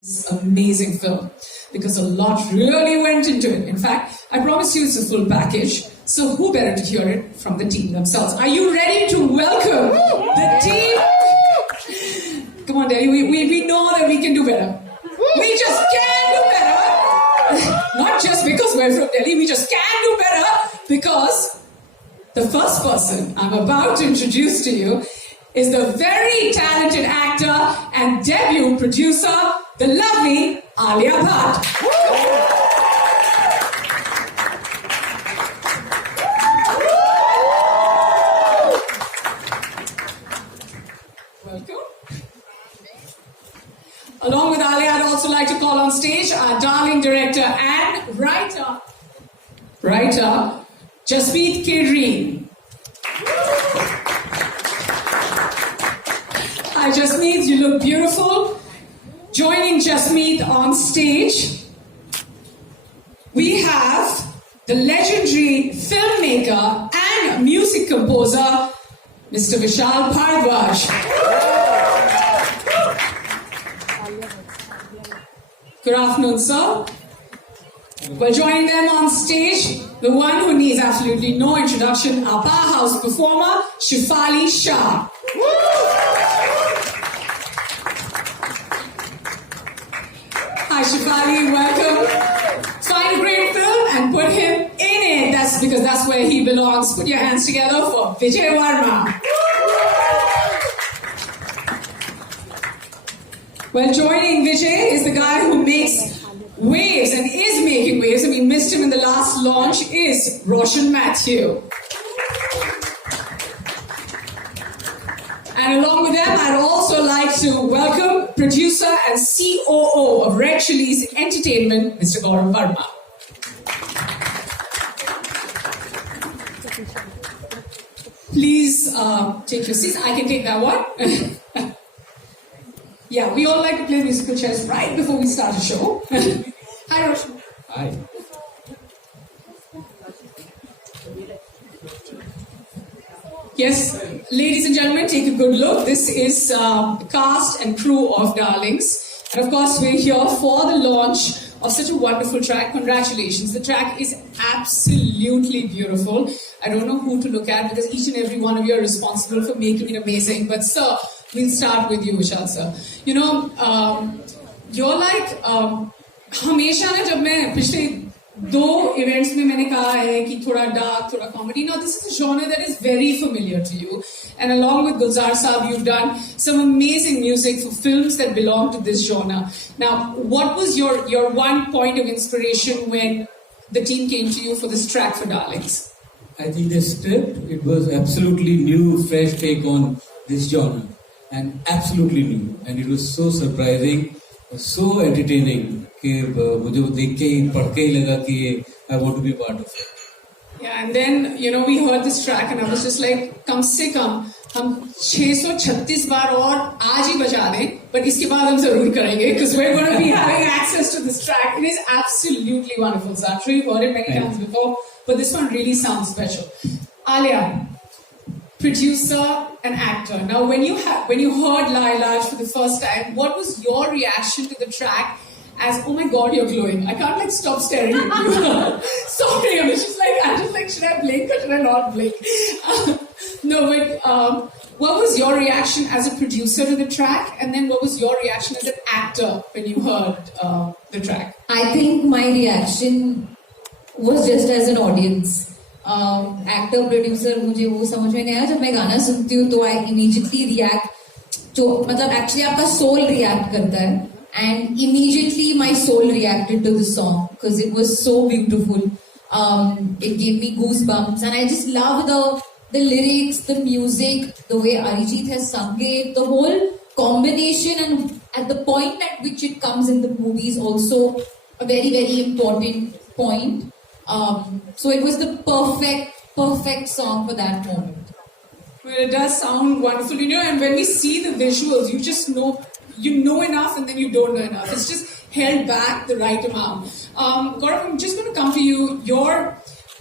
This amazing film because a lot really went into it. In fact, I promise you it's a full package. So who better to hear it from the team themselves? Are you ready to welcome the team? Come on, Delhi, we know that we can do better. We just can do better. Not just because we're from Delhi, we just can do better because the first person I'm about to introduce to you is the very talented actor and debut producer, the lovely Alia Bhatt. Welcome. Along with Alia, I'd also like to call on stage our darling director and writer, Jasmeet Kedreen. Hi Jasmeet, you look beautiful. Joining Jasmeet on stage, we have the legendary filmmaker and music composer, Mr. Vishal Bhardwaj. Good afternoon, sir. Well, joining them on stage, the one who needs absolutely no introduction, our powerhouse performer, Shefali Shah. Hi Shefali, welcome. Find a great film and put him in it. That's because that's where he belongs. Put your hands together for Vijay Varma. Well, joining Vijay is the guy who makes waves and is making waves. I mean, missed him in the last launch is Roshan Mathew. And along with them, I'd also like to welcome producer and COO of Red Chillies Entertainment, Mr. Gaurav Verma. Please take your seats. I can take that one. Yeah, we all like to play musical chairs right before we start a show. Hi, Roshan. Hi. Yes, ladies and gentlemen, take a good look. This is the cast and crew of Darlings. And of course, we're here for the launch of such a wonderful track. Congratulations. The track is absolutely beautiful. I don't know who to look at because each and every one of you are responsible for making it amazing. But sir, we'll start with you, Vishal sir. You know, you're like, हमेशा ना जब मैं पिछले दो events में मैंने कहा है कि थोड़ा dark, थोड़ा comedy. Now this is a genre that is very familiar to you, and along with Gulzar Saab, you've done some amazing music for films that belong to this genre. Now, what was your one point of inspiration when the team came to you for this track for Darlings? I think the script, it was absolutely new, fresh take on this genre, and absolutely new, and it was so surprising, so entertaining कि मुझे वो देख के ही पढ़ के ही लगा कि I want to be part of it. Yeah, and then you know we heard this track and I was just like, कम से कम हम 636 बार और आज ही बजा दें, but इसके बाद हम जरूर करेंगे because we're going to be having access to this track. It is absolutely wonderful. So I'm sure you've heard it many times before, but this one really sounds special. Alia, producer and actor. Now, when you heard Lailaj for the first time, what was your reaction to the track? As, oh my God, you're glowing. I can't like stop staring at you. Sorry, I'm just like, should I blink or should I not blink? No, but what was your reaction as a producer to the track? And then what was your reaction as an actor when you heard the track? I think my reaction was just as an audience. Actor, producer, मुझे वो समझ में नहीं आया. जब मैं गाना सुनती हूँ तो I immediately react. तो मतलब actually आपका soul react करता है. And immediately my soul reacted to the song because it was so beautiful. It gave me goosebumps, and I just love the lyrics, the music, the way Arijit has sung it, the whole combination, and at the point at which it comes in the movie is also a very, very important point. So it was the perfect song for that moment. Well, it does sound wonderful, you know, and when we see the visuals, you just know, you know enough and then you don't know enough. It's just held back the right amount. Gaurav, I'm just going to come to you.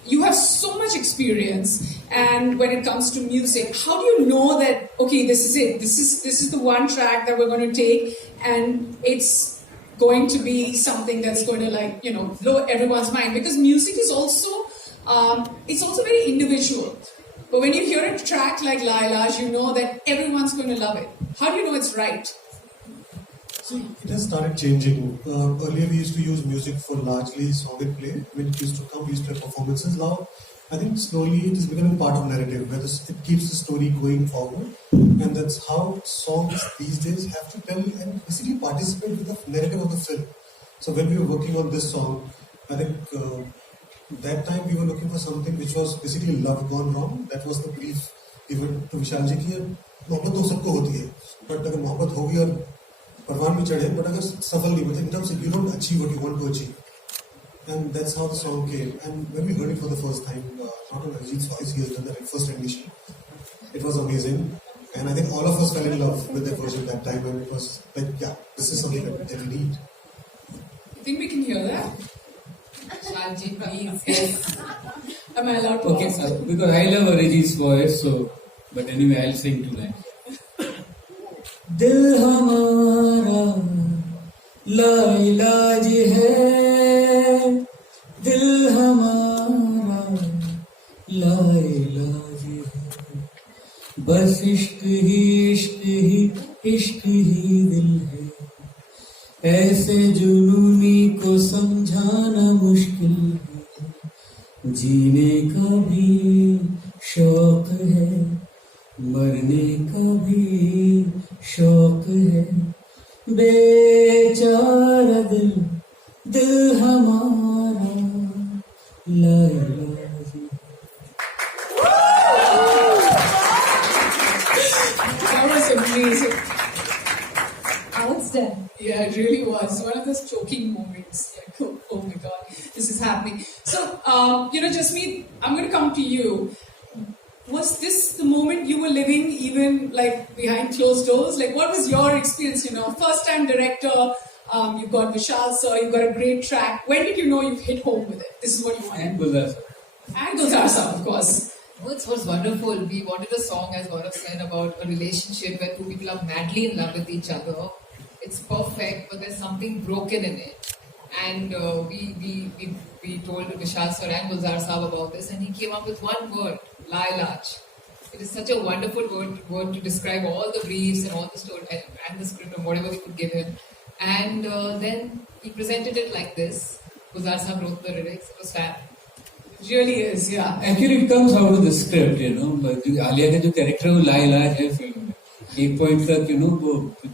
You have so much experience, and when it comes to music, how do you know that, okay, this is it, this is the one track that we're going to take, and it's going to be something that's going to like, you know, blow everyone's mind, because music is also, it's also very individual. But when you hear a track like Lailaj, you know that everyone's going to love it. How do you know it's right? See, it has started changing. Earlier we used to use music for largely song and play. When it used to come, we used to have performances. Now, I think slowly it is becoming part of narrative, where it keeps the story going forward. And that's how songs these days have to tell and basically participate with the narrative of the film. So when we were working on this song, I think that time we were looking for something which was basically love gone wrong. That was the brief given to Vishal ji ki मोहब्बत तो सबको होती है, but अगर मोहब्बत होगी और परवान भी चढ़े, but अगर सफल नहीं होते, in terms of you don't achieve what you want to achieve. And that's how the song came. And when we heard it for the first time, not on Arijit's voice, he has done that in first rendition. It was amazing. And I think all of us fell in love with that version that time. And it was like, yeah, this is something that we need. I think we can hear that. Shalji, please. Yes. Am I allowed to Okay, ask? because I love Arijit's voice, so, but anyway, I'll sing tonight. दिल हमारा लाइलाज है, दिल हमारा लाइलाज है, बस इश्क ही इश्क ही इश्क ही दिल है, ऐसे जुनूनी को समझाना मुश्किल है, जीने का भी शौक है, मरने का भी शौक है, बेचारा दिल, दिल हमारा लाइलाज है. That was amazing. Outstanding. Yeah, it really was. One of those choking moments. Like, oh my God, this is happening. So, Jasmeet, I'm going to come to you. Was this the moment you were living even like behind closed doors? Like, what was your experience? First time director, you got Vishal sir, you got a great track. When did you know you hit home with it? This is what you wanted. And Gulzar sir. And Gulzar sir, of course. Oh, it was wonderful. We wanted a song, as Gaurav said, about a relationship where two people are madly in love with each other. It's perfect, but there's something broken in it. And we told Vishal sir and Gulzar Saab about this, and he came up with one word, Lailaj. It is such a wonderful word to describe all the briefs and all the story and the script and whatever we could give him. And then he presented it like this. Gulzar Saab wrote the lyrics. It was fab. It really is, yeah. Actually, it comes out of the script, Alia का जो character है वो लाइलाज है film में. एक point तक वो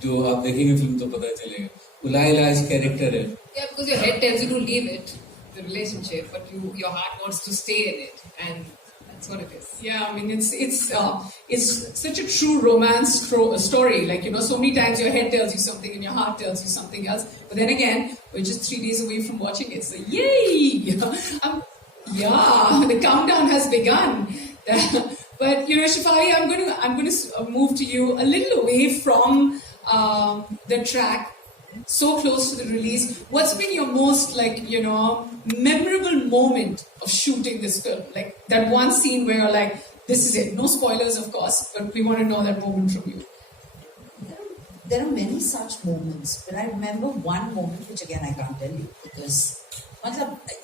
जो आप देखेंगे फिल्म तो पता चलेगा वो लाइलाज कैरेक्टर है. Yeah, because your head tells you to leave it, the relationship, but your heart wants to stay in it, and that's what it is. Yeah, I mean, it's such a true romance story. Like, so many times your head tells you something and your heart tells you something else. But then again, we're just 3 days away from watching it. So, yay! Yeah, the countdown has begun. But, Shefali, I'm going to move to you a little away from the track. So close to the release. What's been your most, memorable moment of shooting this film? Like, that one scene where you're like, this is it. No spoilers, of course, but we want to know that moment from you. There are many such moments, but I remember one moment, which again I can't tell you, because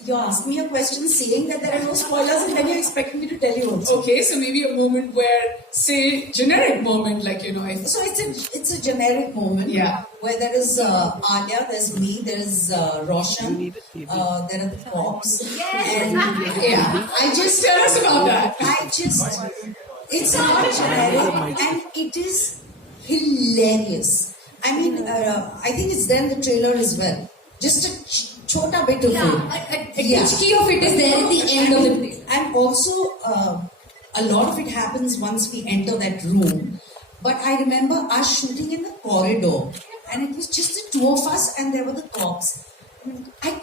you asked me a question saying that there are no spoilers, and then you're expecting me to tell you also. Okay, so maybe a moment where, say, generic moment, So it's a generic moment. Yeah. Where there is Alia, there's me, there is Roshan, there are the cops. And yeah, Just tell us about that. It's not generic, and it is hilarious. I mean, I think it's there in the trailer as well. Just a chota bit of it. A key of it is there at the end of the day. And also, a lot of it happens once we enter that room. But I remember us shooting in the corridor, and it was just the two of us, and there were the cops. I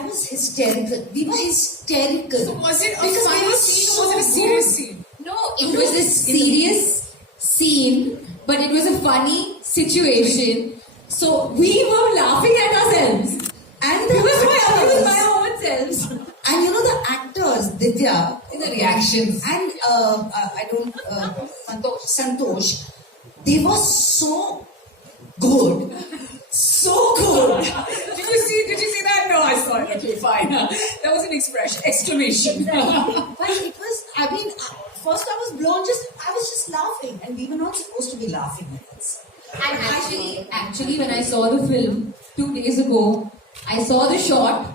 was hysterical. We were hysterical. So was it a Because we funny were scene or was it a so serious scene? No, it was a serious scene, but it was a funny situation. So we were laughing at ourselves. And We were by our own selves. And the actors, Ditya, In the reactions. and Santosh, they were so good. So good. fine. That was an expression, exclamation. But it was, I mean, first I was blown, I was just laughing, and we were not supposed to be laughing at this. And actually, when I saw the film 2 days ago, I saw the shot.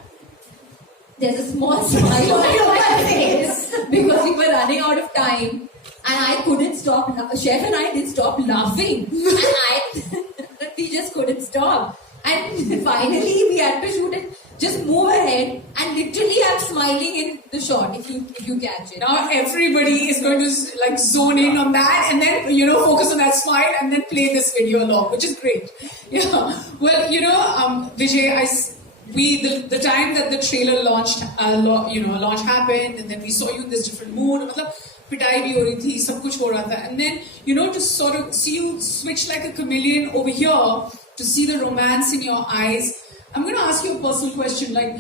There's a small smile on my face because we were running out of time, and I couldn't stop. Chef and I didn't stop laughing, and we just couldn't stop. And finally, we had to shoot it. Just move ahead, and literally, I'm smiling in the shot. If you catch it. Now everybody is going to like zone in on that, and then focus on that smile, and then play this video along, which is great. Yeah. Well, Vijay, the time that the trailer launched, launch happened, and then we saw you in this different mood. मतलब पिटाई भी हो रही थी, सब कुछ हो रहा था, and then to sort of see you switch like a chameleon over here to see the romance in your eyes. I'm going to ask you a personal question, like,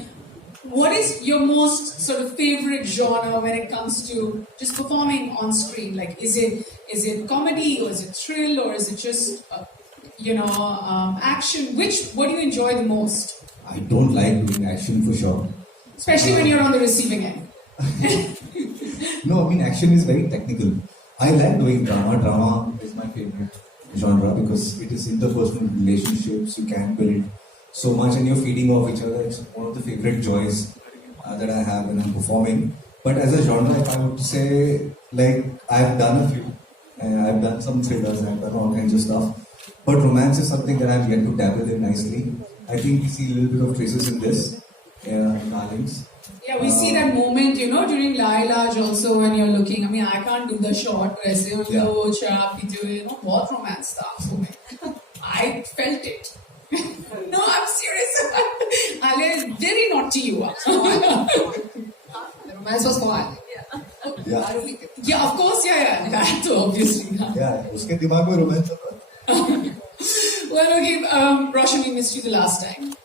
what is your most sort of favorite genre when it comes to just performing on screen? Like, is it comedy, or is it thrill, or is it just action? What do you enjoy the most? I don't like doing action for sure. Especially when you're on the receiving end. No, I mean action is very technical. I like doing drama. Drama is my favorite genre because it is interpersonal relationships. You can build so much and you're feeding off each other. It's one of the favorite joys that I have when I'm performing. But as a genre, if I were to say, like, I've done a few. I've done some thrillers, I've done all kinds of stuff. But romance is something that I've yet to dabble in nicely. I think we see a little bit of traces in this, in Darlings. Yeah, we see that moment, during La Ilaj also when you're looking. I mean, I can't do the shot. What romance stuff. I felt it. No, I'm serious. Alia is very naughty, you are. The romance was for Ali. Yeah. Yeah, of course, yeah. That too, obviously. Yeah, उसके दिमाग में romance होता है. Well, okay, Roshan, we missed you the last time.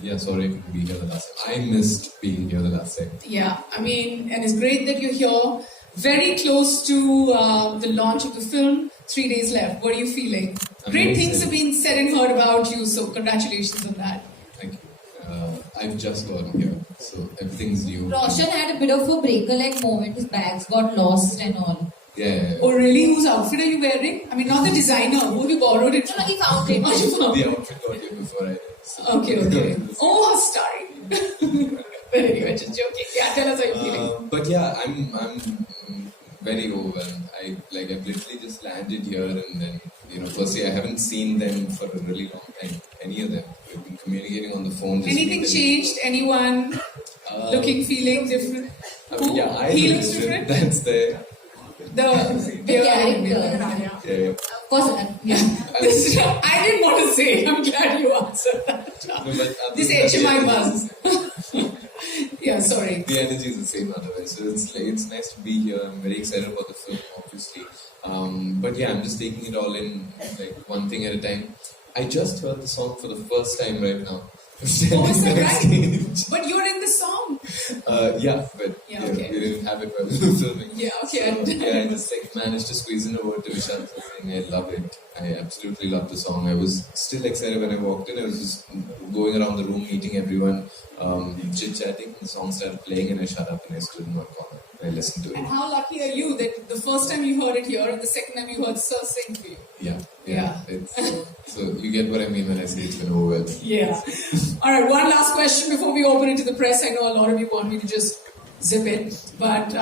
Yeah, sorry I couldn't be here the last time. I missed being here the last time. Yeah, I mean, and it's great that you're here. Very close to the launch of the film. 3 days left. What are you feeling? Great things have been said and heard about you, so congratulations on that. Thank you. I've just gotten here, so everything's new. Roshan had a bit of a breaker-like moment. His bags got lost and all. Yeah. Oh, really? Whose outfit are you wearing? I mean, not the designer. Who have you borrowed it from? No, he found it. Oh, you found The it. outfit got here before I did. So Okay. Oh, how starry. Anyway, just joking. Yeah, tell us how you're feeling. But yeah, I'm very overwhelmed. I've literally just landed here, and then firstly I haven't seen them for a really long time. Any of them. We've been communicating on the phone. Anything changed? Anyone looking, feeling different? Yeah, He looks different. That's the The character. yeah. Of course, yeah. I didn't want to say. I'm glad you answered that. No, but This HMI buzz. Yeah, sorry. The energy is the same otherwise. So it's nice to be here. I'm very excited about the film, obviously. But yeah, I'm just taking it all in one thing at a time. I just heard the song for the first time right now. Oh, is that right? But you're in the song. Yeah, but Yeah, okay. we didn't have it while we were filming. Yeah, okay. So, yeah, I just managed to squeeze in a word to Vishal for saying I love it. I absolutely love the song. I was still excited when I walked in. I was just going around the room, meeting everyone, chit-chatting. The song started playing and I shut up and I stood in one corner. I listened to And it. how lucky are you that the first time you heard it here and the second time you heard Sir sing for you? Yeah. So you get what I mean when I say it's been overwhelming. Yeah. All right, one last question before we open it to the press. I know a lot of you want me to just zip it. But,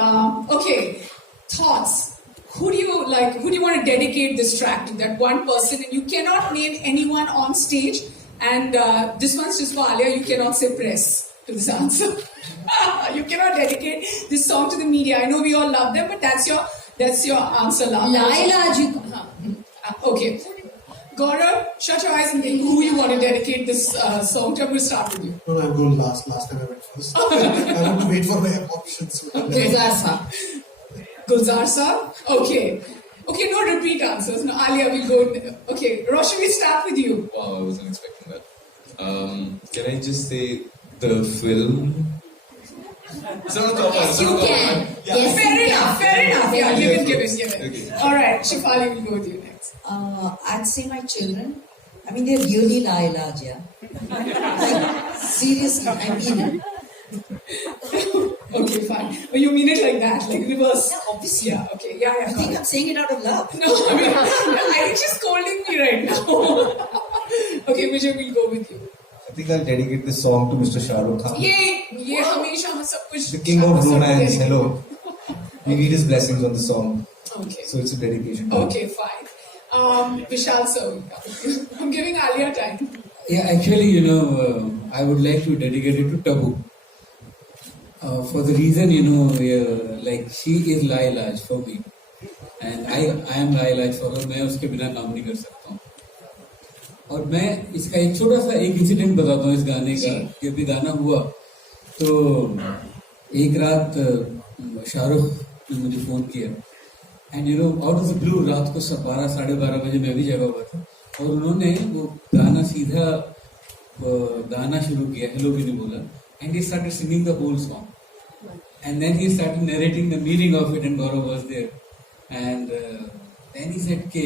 okay, thoughts. Who do you want to dedicate this track to? That one person, and you cannot name anyone on stage. And this one's just for Alia. You cannot say press to this answer. You cannot dedicate this song to the media. I know we all love them, but that's your answer. Laila, Okay. Gaurav, shut your eyes and think who you want to dedicate this song to. I'm going to start with you. No, I'm going last. Last time I went first. I have to wait for my options. Gulzar sir? Okay. Okay, no repeat answers. No, Alia will go. Okay, Roshan, we start with you. Wow, I wasn't expecting that. Can I just say the film? yes, you can. Yes, Fair enough. Yeah, give it. Okay. All right, Shifali will go with you next. I'd say my children. I mean, they're really La Ilaj, yeah. Like, seriously, I mean it. Oh, you mean it like that, like reverse? Yeah, obviously. Yeah. Okay. Yeah. I think I'm saying it out of love. No, I mean, I think she's scolding me right now. Okay, Vijay, we'll go with you. I think I'll dedicate this song to Mr. Shah Rukh Khan, ये हमेशा हम सब कुछ the king of romance. Hello. We need his blessings on the song. Okay. So it's a dedication. to him. Okay, fine. Vishal, sir, I'm giving Alia time. Yeah, actually, I would like to dedicate it to Tabu. For the reason, like she is Lailaj for me. And I am Lailaj for her. मैं उसके बिना काम नहीं कर सकता हूँ. और मैं इसका एक छोटा सा एक इंसिडेंट बताता हूँ इस गाने का. जब भी गाना हुआ तो एक रात शाहरुख ने मुझे फोन किया. And out of the blue रात को 12 साढ़े 12 बजे मैं भी जगा हुआ था और उन्होंने वो गाना सीधा गाना शुरू किया, हेलो भी नहीं बोला, and he started singing the whole song and then he started narrating the meaning of it and Gaurav was there and then he said कि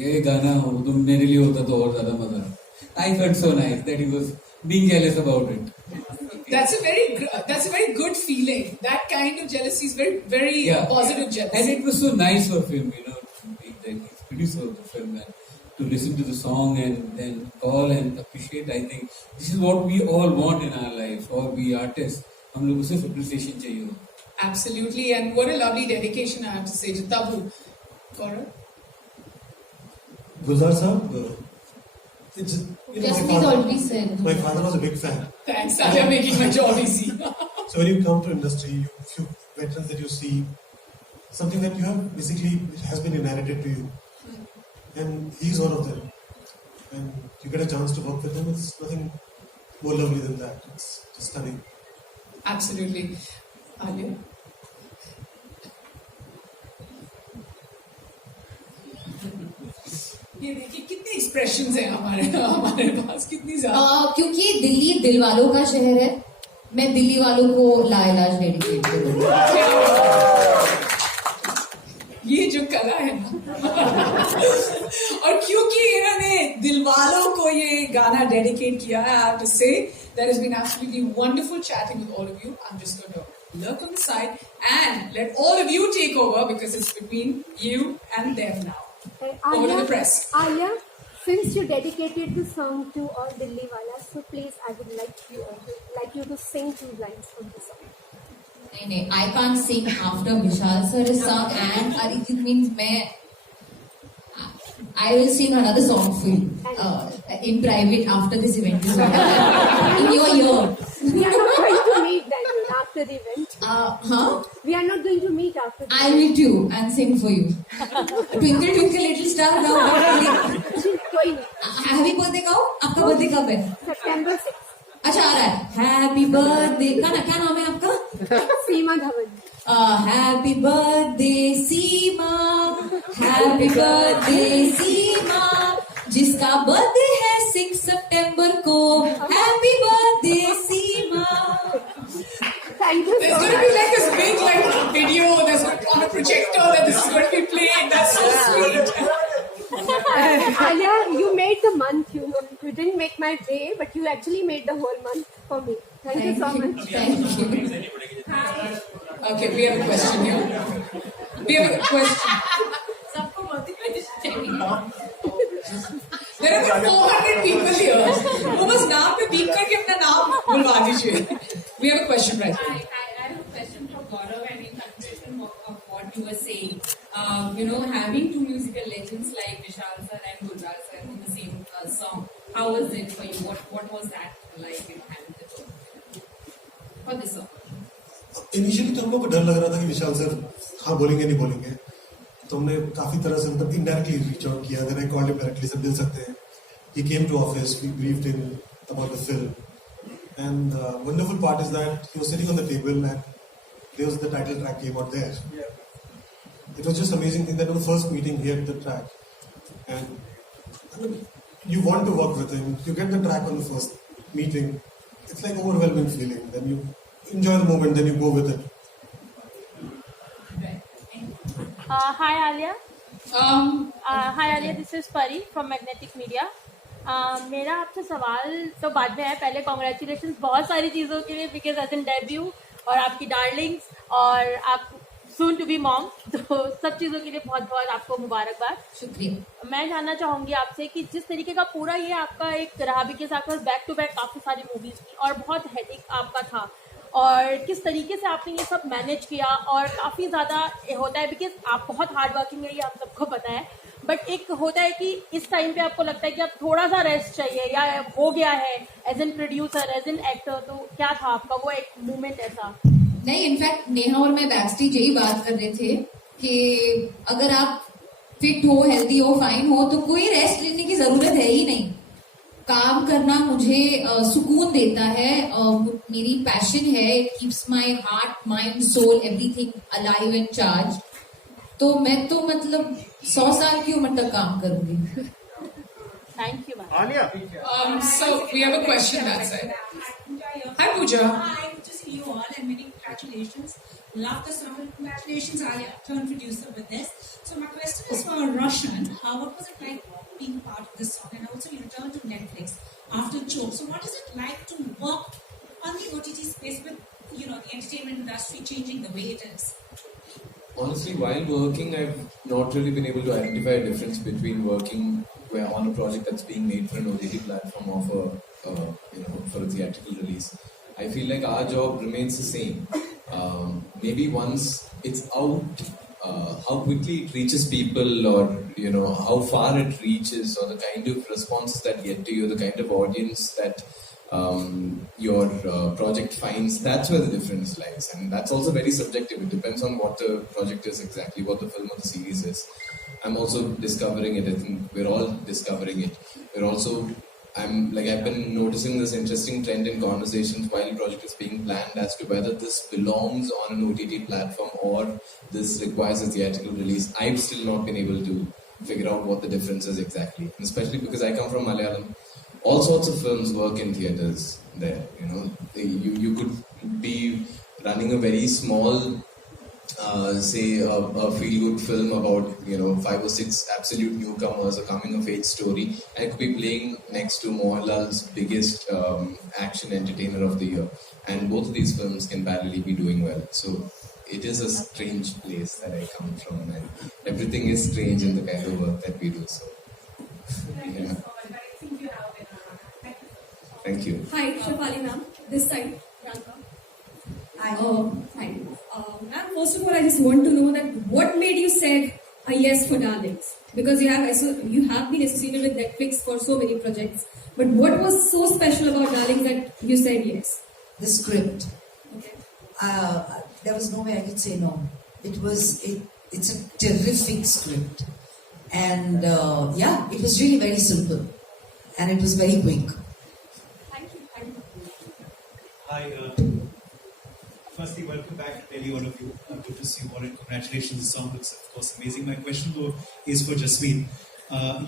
ये गाना तुम मेरे लिए होता तो और ज्यादा मजा आता. I felt so nice that he was being jealous about it. That's a very good feeling. That kind of jealousy is very positive jealousy. And it was so nice of him, being the producer of the film and to listen to the song and then call and appreciate. I think this is what we all want in our life, or we artists. हम लोगों को सिर्फ appreciation चाहिए होता. Absolutely, and what a lovely dedication I have to say to Tabu. Gaurav? Gulzar Saab, it's, Just please already said. my father was a big fan. Thanks, Alia, making my job easy. So when you come to industry, few veterans that you see, something that you have basically has been inherited to you, and he's one of them. And you get a chance to work with him. It's nothing more lovely than that. It's just stunning. Absolutely. Alia? ये देखिए कितने expressions हैं हमारे पास, कितनी ज्यादा. क्योंकि दिल्ली दिल वालों का शहर है, मैं दिल्ली वालों को लाइलाज डेडिकेट करूंगी. ये जो कला है ना और क्योंकि इन्होंने दिलवालों को ये गाना डेडिकेट किया है, I have to say that has been absolutely wonderful chatting with all of you. I'm just going to lurk on the side and let all of you take over because it's between you and them now. Over to the press. Alia, since you dedicated the song to all Delhi Walas, so please, I would like you to sing 2 lines from the song. नहीं, I can't sing after Vishal sir's song and Arijit means I will sing another song for you in private after this event is over. In your ear. We are not going to meet then after the event. We are not going to meet after the I'll event. meet you and sing for you. Twinkle twinkle little star now. कोई नहीं. Happy birthday गाओ. आपका birthday कब है? September 6. अच्छा आ रहा है. Happy birthday. क्या नाम है आपका? सीमा धवन. Happy birthday सीमा. Happy birthday सीमा. जिसका बर्थडे है 6 सितंबर को. Happy birthday Seema. Thank you There's so going to much. be like this big video that's on a projector that this is going to be played. That's so sweet. Alia, you made the month, You didn't make my day, but you actually made the whole month for me. Thank you so much. Thank you. Okay, we have a question here. We have a question. There are 400 people here. वो बस नाम पे beep करके अपना नाम बुलवा दीजिए. We have a question right here. I have a question for Gaurav and in continuation of what you were saying. Having 2 musical legends like Vishal sir and Gulzar sir in the same song, how was it for you? What was that like in having the two for this song? Initially तो हम लोग को डर लग रहा था कि विशाल sir हाँ बोलेंगे नहीं बोलेंगे, तो हमने काफी तरह से मतलब इनडायरेक्टली रीच आउट किया. Then I called him directly, सब मिल सकते हैं. He came to office, we briefed him about the film, and the wonderful part is that he was sitting on the table and there was the title track came out there. It was just amazing thing that on the first meeting he had the track, and you want to work with him. You get the track on the first meeting, it's like overwhelming feeling. Then you enjoy the moment, then you go with it. Hi Alia. Hi Alia, this is Pari from Magnetic Media. मेरा आपसे सवाल तो बाद में है, पहले congratulation बहुत सारी चीज़ों के लिए, बिकॉज एज एन डेब्यू और आपकी डार्लिंग्स और आप सून टू बी मॉम, तो सब चीज़ों के लिए बहुत बहुत आपको मुबारकबाद। शुक्रिया। मैं जानना चाहूँगी आपसे कि जिस तरीके का पूरा ये आपका एक रहा, बिकॉज आपके पास बैक टू बैक काफ़ी सारी मूवीज़ की और बहुत हेडिक आपका था, और किस तरीके से आपने ये सब मैनेज किया, और काफ़ी ज़्यादा होता है बिकॉज आप बहुत हार्ड वर्किंग है, ये हम सबको पता है, बट एक होता है कि इस टाइम पे आपको लगता है कि अब थोड़ा सा रेस्ट चाहिए या हो गया है as an producer, as an actor, तो क्या था आपका वो एक मोमेंट ऐसा? नहीं, इनफैक्ट नेहा और मैं बैक स्टेज यही बात कर रहे थे कि अगर आप फिट हो, हेल्दी हो, फाइन हो, तो कोई रेस्ट लेने की जरूरत है ही नहीं। काम करना मुझे सुकून देता है, मेरी पैशन है, it keeps my heart, mind, soul, everything alive and charge. तो मैं तो मतलब 100 साल की उम्र तक काम करूंगी। Thank you, ma'am. Alia. So we have a question that side. Hi, Pooja. Hi, good to see you all and many congratulations. Love the song. Congratulations, Alia, turn producer with this. So my question is for Roshan. What was it like being part of this song? And also you returned to Netflix after Choke. So what is it like to work on the OTT space with, the entertainment industry changing the way it is? Honestly, while working, I've not really been able to identify a difference between working on a project that's being made for an OTT platform or for a theatrical release. I feel like our job remains the same. Maybe once it's out, how quickly it reaches people, or how far it reaches, or the kind of responses that get to you, the kind of audience that your project finds, that's where the difference lies. And that's also very subjective. It depends on what the project is exactly, what the film or the series is. I'm also discovering it. I think we're all discovering it. I've been noticing this interesting trend in conversations while the project is being planned as to whether this belongs on an OTT platform or this requires a theatrical release. I've still not been able to figure out what the difference is exactly. And especially because I come from Malayalam. All sorts of films work in theatres there. You could be running a very small, say a feel-good film about 5 or 6 absolute newcomers, a coming-of-age story, and it could be playing next to Mohanlal's biggest action entertainer of the year, and both of these films can parallelly be doing well. So it is a strange place that I come from, and everything is strange in the kind of work that we do. So yeah. Thank you. Hi, Shefali ma'am. This side, Priyanka. Hi. Hi. Ma'am, first of all, I just want to know that what made you said a yes for Darlings? Because you have been associated with Netflix for so many projects. But what was so special about Darlings that you said yes? The script. Okay. There was no way I could say no. It's a terrific script. And it was really very simple. And it was very quick. Hi, firstly, welcome back to Delhi, all of you. Good to see you all, and congratulations. The song looks, of course, amazing. My question, though, is for Jasmeet.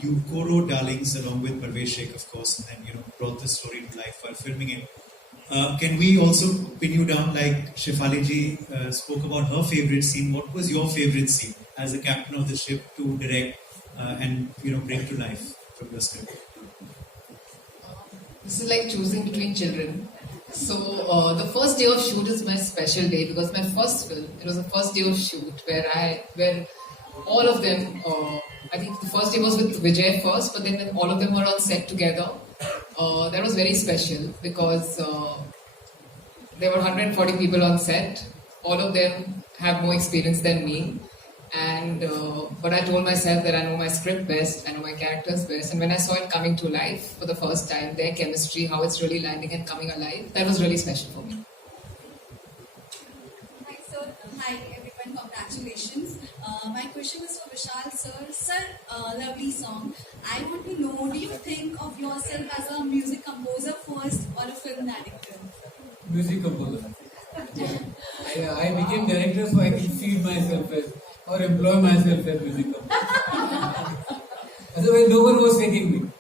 You co-wrote Darlings along with Parvesh Sheikh, of course, and then brought the story to life while filming it. Can we also pin you down, like Shefali ji spoke about her favorite scene? What was your favorite scene as the captain of the ship to direct and bring to life from your script? This is like choosing between children. So the first day of shoot is my special day because my first film, it was the first day of shoot where all of them, I think the first day was with Vijay first, but then all of them were on set together. That was very special because there were 140 people on set. All of them have more experience than me. And but I told myself that I know my script best, I know my characters best, and when I saw it coming to life for the first time, their chemistry, how it's really landing and coming alive, that was really special for me. Hi sir, hi everyone, congratulations. My question is for Vishal sir. Sir, lovely song. I want to know, do you think of yourself as a music composer first or a film director? Music composer. I became director so I can feed myself or employ myself as music composer. Otherwise, no one was taking me.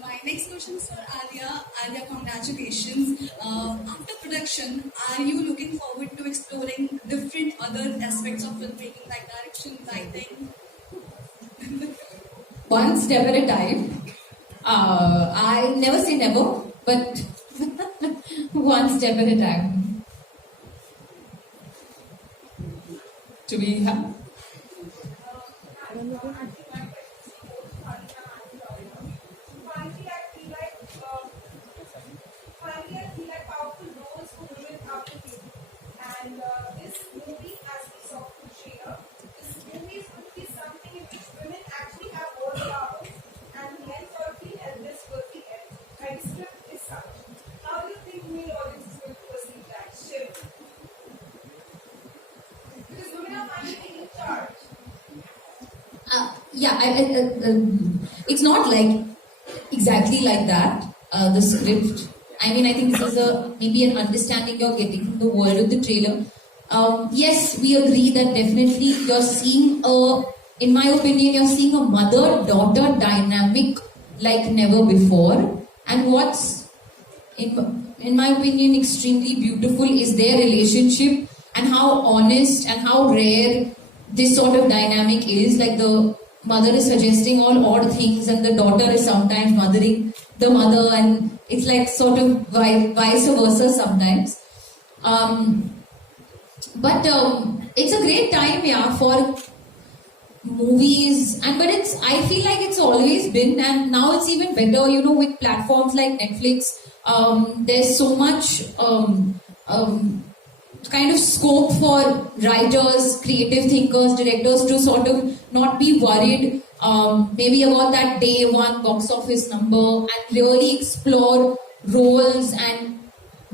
My next question is for Alia. Alia, congratulations. After production, are you looking forward to exploring different other aspects of filmmaking like direction, lighting? One step at a time. I never say never, but one step at a time. to be had. It's not like exactly like that. The script. I mean, I think this is maybe an understanding you're getting from the world of the trailer. Yes, we agree that definitely you're seeing in my opinion, you're seeing a mother-daughter dynamic like never before. And what's, in my opinion, extremely beautiful is their relationship and how honest and how rare this sort of dynamic is. Like the mother is suggesting all odd things and the daughter is sometimes mothering the mother, and it's like sort of vice versa sometimes. But it's a great time, yeah, for movies, but I feel like it's always been, and now it's even better, you know, with platforms like Netflix. There's so much kind of scope for writers, creative thinkers, directors to sort of not be worried maybe about that day one box office number and really explore roles and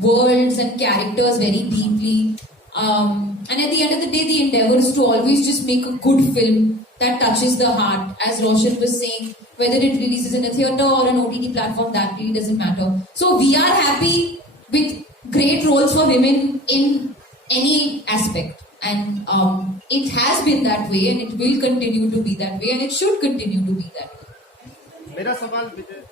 worlds and characters very deeply. And at the end of the day, the endeavor is to always just make a good film that touches the heart. As Roshan was saying, whether it releases in a theatre or an OTT platform, that really doesn't matter. So we are happy with great roles for women in any aspect. And it has been that way, and it will continue to be that way, and it should continue to be that way. मेरा सवाल विजय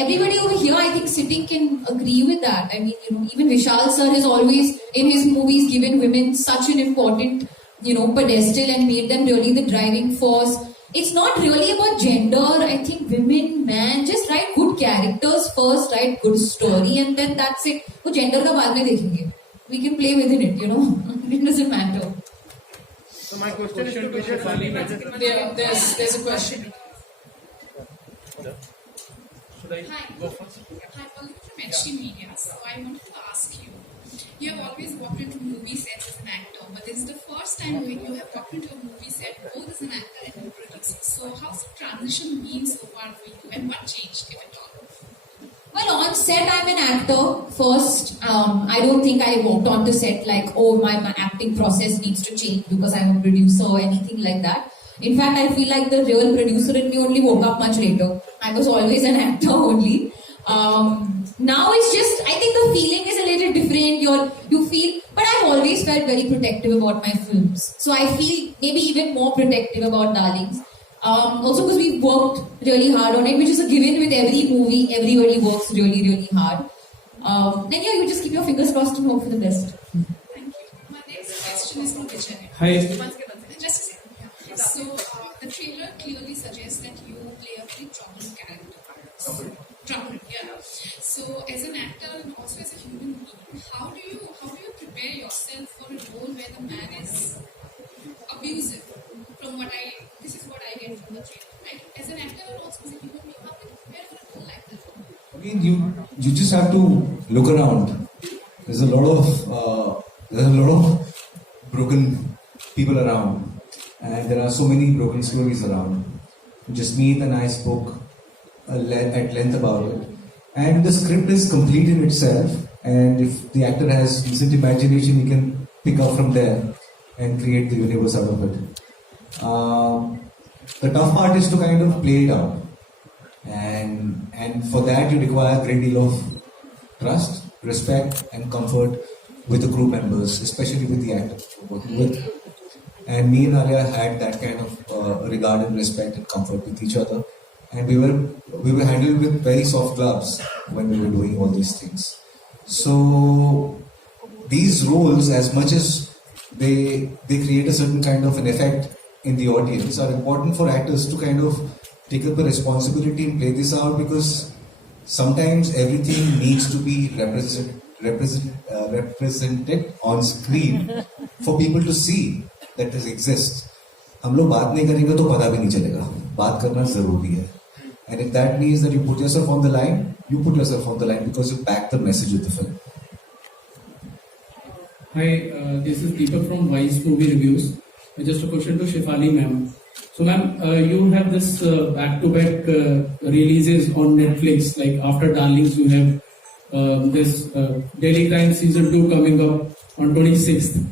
Everybody over here, I think, sitting can agree with that. I mean, you know, even Vishal sir has always, in his movies, given women such an important, you know, pedestal and made them really the driving force. It's not really about gender. I think women, man, just write good characters first, write good story, and then that's it. वो gender का बाद में देखेंगे. We can play within it, you know. It doesn't matter. So my question is to Vijay. There's a question. Should I go first? Hi, I'm from HT Media. So I wanted to ask you, you have always walked into movie sets as an actor, but this is the first time when you have walked into a movie set both as an actor and a producer. So how's the transition been so far for you, and what changed, if at all? Well, on set, I'm an actor first. I don't think I walked onto set like, oh, my acting process needs to change because I'm a producer or anything like that. In fact, I feel like the real producer in me only woke up much later. I was always an actor only. Now it's just, I think the feeling is a little different. You feel, but I've always felt very protective about my films. So I feel maybe even more protective about Darlings. Also because we've worked really hard on it, which is a given with every movie. Everybody works really, really hard. Then yeah, you just keep your fingers crossed and hope for the best. Thank you. My next question is from Vijay. Hi. Just a second. So the trailer clearly suggests that you play a very troubled character. Troubled, yeah. So as an actor and also as a human being, how do you prepare yourself for a role where the man is abusive? This is what I get from the trailer. Right? As an actor and also as a human being, how do you prepare for a role like that? I mean, you just have to look around. There's a lot of broken people around. And there are so many broken stories around. Jasmeet and I spoke at length about it. And the script is complete in itself. And if the actor has decent imagination, he can pick up from there and create the universe out of it. The tough part is to kind of play it out. And for that, you require a great deal of trust, respect, and comfort with the crew members, especially with the actors you're working with. And me and Alia had that kind of regard and respect and comfort with each other. And we were handled with very soft gloves when we were doing all these things. So these roles, as much as they create a certain kind of an effect in the audience are important for actors to kind of take up a responsibility and play this out, because sometimes everything needs to be represented on screen for people to see that this exists. हम लोग बात नहीं करेंगे तो पता भी नहीं चलेगा. बात करना जरूरी है. And if that means that you put yourself on the line, you put yourself on the line because you back the message with the film. Hi, this is Deepak from Vice Movie Reviews. Just a question to Shefali ma'am. So ma'am, you have this back-to-back releases on Netflix. Like after Darlings, you have this Daily Crime Season 2 coming up on 26th.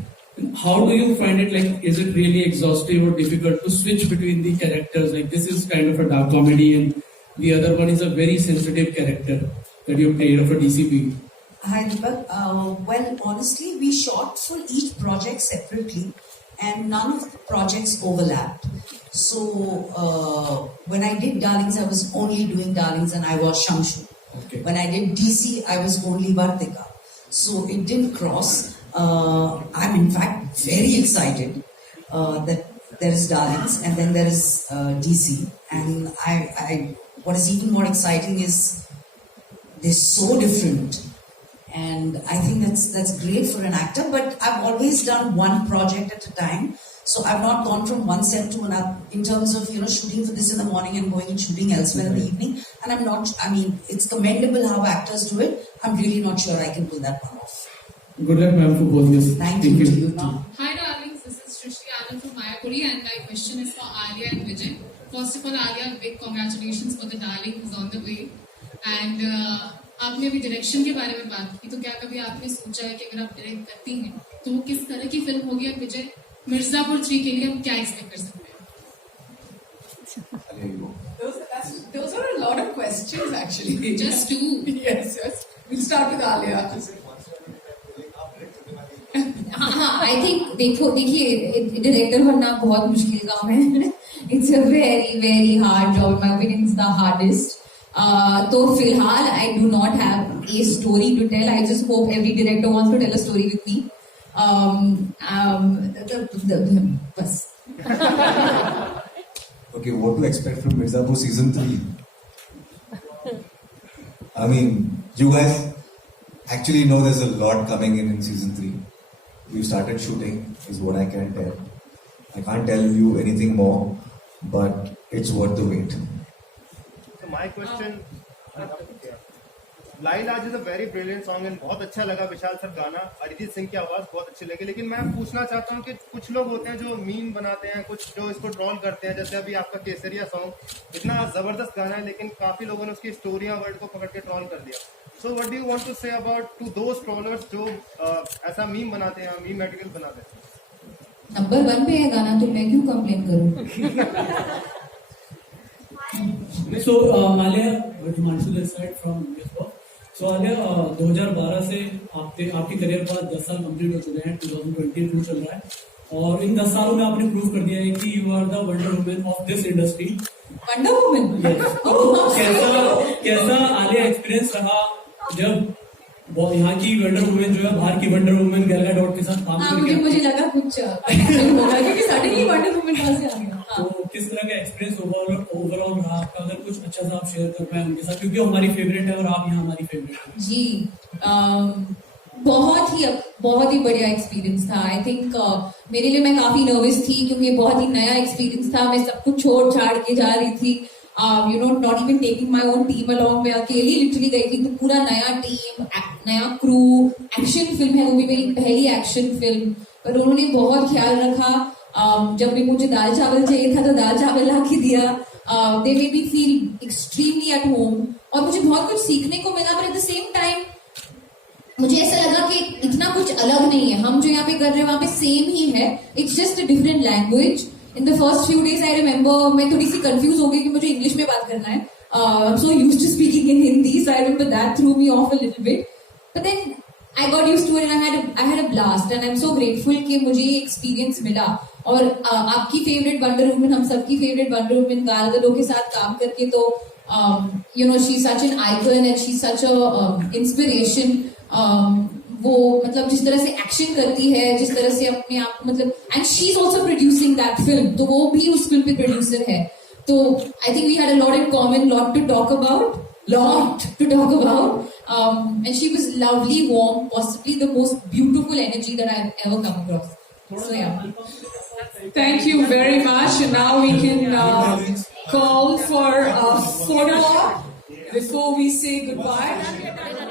How do you find it? Like, is it really exhaustive or difficult to switch between the characters? Like, this is kind of a dark comedy and the other one is a very sensitive character that you played of a DCP. Hi, Deepak. Well, honestly, we shot for each project separately and none of the projects overlapped. So, when I did Darlings, I was only doing Darlings and I was Shamshu. Okay. When I did DC, I was only Vartika. So, it didn't cross. I'm in fact very excited that there is Darlings and then there is DC. And what is even more exciting is they're so different. And I think that's great for an actor, but I've always done one project at a time. So I've not gone from one set to another in terms of, shooting for this in the morning and going and shooting elsewhere in the evening. And it's commendable how actors do it. I'm really not sure I can pull that one off. Good luck ma'am for both this. Thank you. Hi darlings, this is Srishti Anand from Mayapuri and my question is for Alia and Vijay. First of all, Alia, big congratulations for the Darling who's on the way. And आपने अभी direction के बारे में बात की, तो क्या कभी आपने सोचा है कि अगर आप डायरेक्ट करती हैं तो वो किस तरह की फिल्म होगी? और विजय, मिर्जापुर 3 के लिए हम क्या एक्सपेक्ट कर सकते हैं? Those are a lot of questions actually. Just two. Yes. We'll start with Alia. I think देखिए डायरेक्टर बनना बहुत मुश्किल काम है. It's a very very hard job. In my opinion, it's the hardest. तो फिलहाल I do not have a story to tell. I just hope every director wants to tell a story with me. बस. Okay, what to expect from Mirzapur season 3? I mean, you guys actually know there's a lot coming in season 3. We've started shooting, is what I can tell. I can't tell you anything more, but it's worth the wait. So my question, लाइल आज is a very brilliant song and बहुत अच्छा लगा विशाल sir गाना, अरिजीत सिंह की आवाज बहुत अच्छी लगी. लेकिन मैं पूछना चाहता हूँ कि कुछ लोग होते हैं जो मीम बनाते हैं, कुछ जो इसको ट्रोल करते हैं, जैसे अभी आपका केसरिया सॉन्ग इतना जबरदस्त गाना है लेकिन काफी लोगों ने उसकी स्टोरियां वर्ड को पकड़ के ट्रोल कर दिया. So what do you want to say about to those trollers जो ऐसा मीम बनाते हैं, मीम मटेरियल बनाते हैं? नंबर 1 पे है गाना, तो मैं क्यों कंप्लेन करूं? So Alia, Himanshu this side from Westport. So Alia, 2012 से आपके करियर के बाद 10 साल कंप्लीट हो चुके हैं. 2022 चल रहा है और इन 10 सालों में आपने प्रूव कर दिया है कि you are the wonder woman of this industry. Wonder woman? कैसा आलिया एक्सपीरियंस रहा जब यहाँ की वंडर वुमन जो है बाहर की वंडर वुमन गैल गैडोट के साथ काम करके? मुझे लगा कुछ होगा क्योंकि सडनली वंडर वुमन कहाँ से आ गया. तो किस तरह का एक्सपीरियंस ओवरऑल रहा आपका? अगर कुछ अच्छा सा आप शेयर कर पाए उनके साथ, क्योंकि हमारी फेवरेट है और आप यहाँ हमारी फेवरेट है. जी, बहुत ही बढ़िया एक्सपीरियंस था. आई थिंक मेरे लिए मैं काफी नर्वस थी क्योंकि बहुत ही नया एक्सपीरियंस था. मैं सब कुछ छोड़ छाड़ के जा रही थी. Not even taking my own team along. मैं अकेली लिटरली गई थी. तो पूरा नया टीम, नया क्रू, एक्शन फिल्म है, वो भी मेरी पहली एक्शन फिल्म. पर उन्होंने बहुत ख्याल रखा. जब भी मुझे दाल चावल चाहिए था तो दाल चावल ला के दिया. They made me feel extremely at home और मुझे बहुत कुछ सीखने को मिला. पर एट द सेम टाइम मुझे ऐसा लगा कि इतना कुछ अलग नहीं है. हम जो यहाँ पे कर रहे हैं वहां पे सेम ही है. It's just a different language. In the first few days I remember मैं थोड़ी सी कंफ्यूज हो गई कि मुझे इंग्लिश में बात करना है. I am so used to speaking in Hindi, so I remember that threw me off a little bit. But then I got used to it and I had a blast and I'm so grateful कि मुझे ये experience मिला. और आपकी favourite wonder woman, हम सबकी favourite wonder woman गाल गडोट के साथ काम करके तो she such an icon and she such a inspiration. वो मतलब जिस तरह से एक्शन करती है, जिस तरह से अपने आप मतलब, and she is also producing that film, तो वो भी उस फिल्म पे प्रोड्यूसर है. तो I think we had a lot in common, lot to talk about. And she was lovely, warm, possibly the most beautiful energy that I've ever come across. So yeah. Thank you very much. And now we can call for a photo op before we say goodbye.